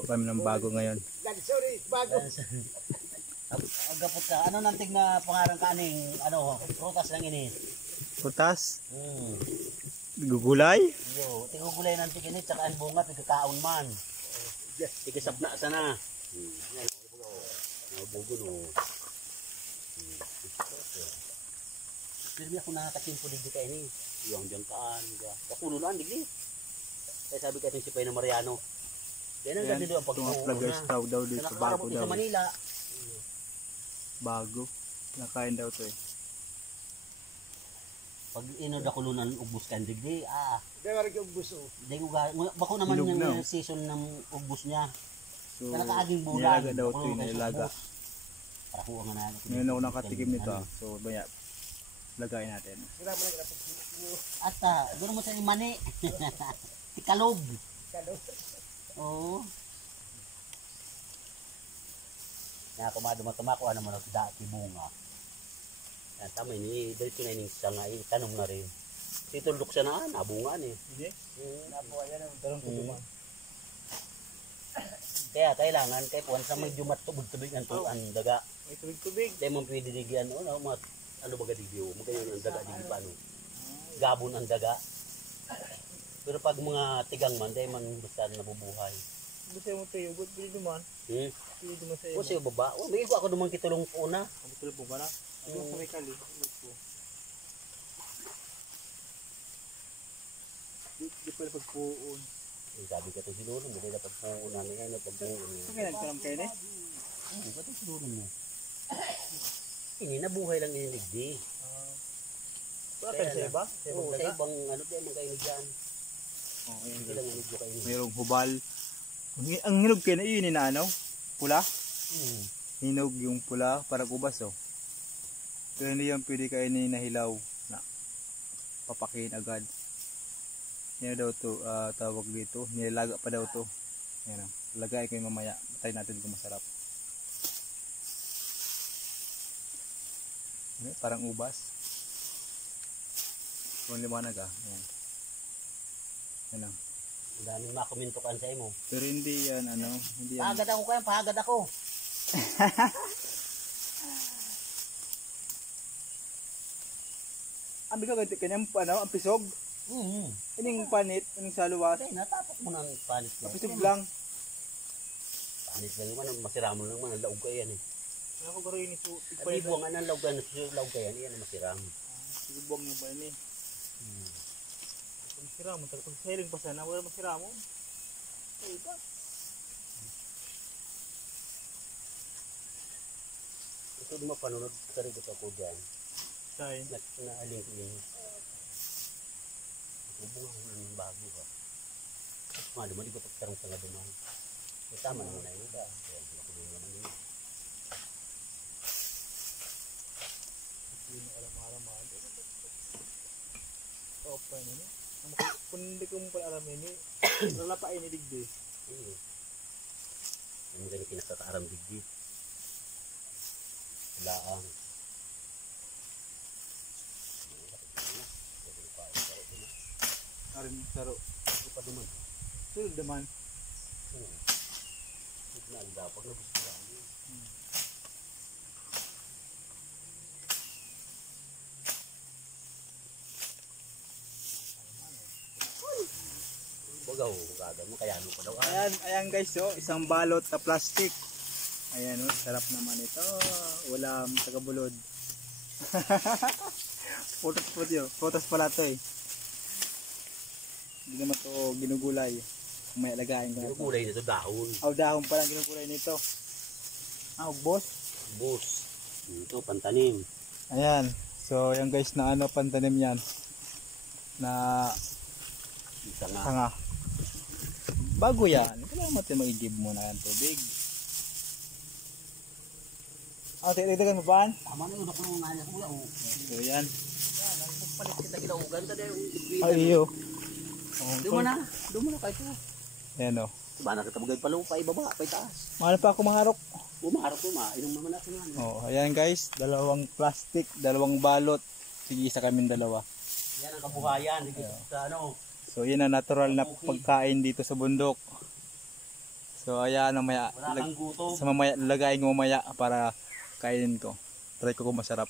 Kuha kami ng bago ngayon. Sorry, bago. Agapot ka. Ano nantig na pangarang kaning ano, prutas lang ini. Putas? Gugulay? Yo, tigugulay nantig ini tsaka ang bunga pigkakaon man. Tigisapna sana. Bugo no. Pero ako nakakatimpo digdi ka ini. Yung jangkaan, kakununan digdi. Kaya sabi ka si Pena Mariano. Yan ang ganito ang pagkukunan. Vloggers daw dito, bago daw. Sa Manila. Bago. Nakain daw to eh. Pag inod ako lunan ubos ka digdi, Dewar ka ubos oh. Bako naman yung season ng ubos niya. So, nakaaging bulan. nilaga daw to eh, nilaga. Para kuha nga na. Ngayon ako nakatikim nito So, baya, lagayin natin. At doon mo sa imani. Tikalog. Kalog. Oo. Nakakumadumatumakuha naman ako dati bunga. Yan, tama ini. Dito na ining sanga, tanong na rin. Titulok siya na, nabungaan eh. Hindi? Nabuha yan ang darong tutuman. Kaya kailangan, kay puwan sa may jumat tubig-tubig ang daga. May tubig-tubig. Dahil mo pwede digyan, ano baga digyo? Magkayon ang daga digyo paano? Gabon ang daga. Pero pag mga tigang man, dahil man basta nabubuhay. Basta mo tayo, good pili naman. Pili naman sa iyo. O siya baba? O, may ako naman kitulong po na. Ang tulog po ka na? Ano sa may kali? Di pala pagpuon. Sabi ka ito siguro, hindi na pagpuon namin yan, pagpuon. Kaya nagtanong kayo na eh? Hindi ka ito siguro mo. Ini nabuhay lang iniligdi. Bakit sa iba? Oo, sa ibang ano din magkainig yan. Hindi lang inig kayo. Mayroong hubal. Ang hinog kayo na yun na ano? Pula? Hinog yung pula para kubas oh. Pero hindi yan pwede kayo nahilaw na papakin agad. Yan daw to tawag dito. Nilaga pa daw to. Yan oh. Lagay kayo mamaya. Try natin kung masarap. Parang ubas. Kung liwanag Ayan. Yan ang. Ang daming makomentokan sa imo. Pero hindi yan ano. Hindi yan. Pahagad ako kaya, pahagad ako. Ang bigaw kanyang ano, ang pisog. Ining panit, ining saluwas. Okay, natapos mo ng panit. Pisog lang. Panit lang naman, masiramon lang naman, ang laog ka yan eh. Ano ko garo yun ito? Sabi buwang ang laog ka yan, iyan ang masiramon. Sigubong mo ba yun eh? Masiramon, pag sailing pa sana, wala masiramon. Ay ba? Ito di mapanunod ka rin ako dyan. Say. Naaling ko yun. Bubunga ko ng bago ka. Mga duman, di ko pagkarong sa nga duman. Tama naman na yun ka. Kaya ako din naman yun. Hindi na alam-alaman. Open yun eh. Kung hindi ko mo pala alam yun eh. Lala pa ay nidigdi. Ano ganyan kinakakaaram digdi? Laang. Arin saro. Ito pa duman. Sulod naman. Ito na ang dapag na gusto lang. Bagaw, gagawin mo kaya ano pa daw. Ayan guys, so isang balot na plastic. Ayan oh, sarap naman ito. Ulam sa kabulod. Photos pala to eh. Hindi naman to ginugulay. Kung may alagain ka na to. Ginugulay nito dahon. Dahon pala ginugulay nito. Boss? Boss. Ito, pantanim. Ayan. So, yan guys na ano, pantanim yan. Na sanga. Bago yan. Kailangan natin mag-i-give muna ng tubig. Tigdagan mo ba? Tama na yun. Ako nung nga niya. So, yan. Palit kita kilaugan. Iyo. Doon mo na kahit na. Ayan o. Diba na kita magay palo pa ibaba, pa itaas. Mahal pa ako mangarok. Umaharap mo, inom naman natin yan. Ayan guys, dalawang plastic, dalawang balot. Sige, isa kaming dalawa. Yan ang kabuhayan. Sa ano. So yan ang natural na pagkain dito sa bundok. So ayan mamaya. Wala kang gutom. Sa mamaya lagayin ko mamaya para kainin ko. Try ko kung masarap.